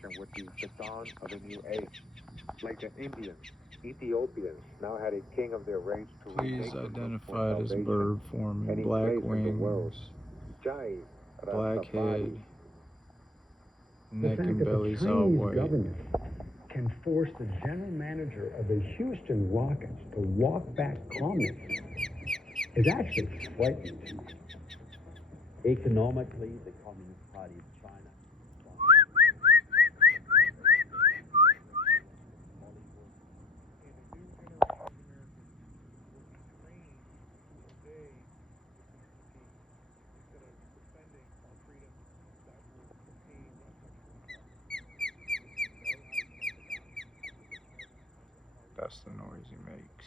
connection with the dawn of a new age. Like the Indians, Ethiopians now had a king of their race to Please remake the look for identify this salvation. bird for me. Any Black place in the world. wings, Jai black head, Rastafari. The neck fact and that the belly's all Chinese white. government can force the general manager of the Houston Rockets to walk back comments is actually frightening to me. Economically, the Communist Party of China. Hollywood. And a new generation of Americans will be trained to obey the CCP instead of defending our freedoms that will obtain that much more help. That's the noise he makes.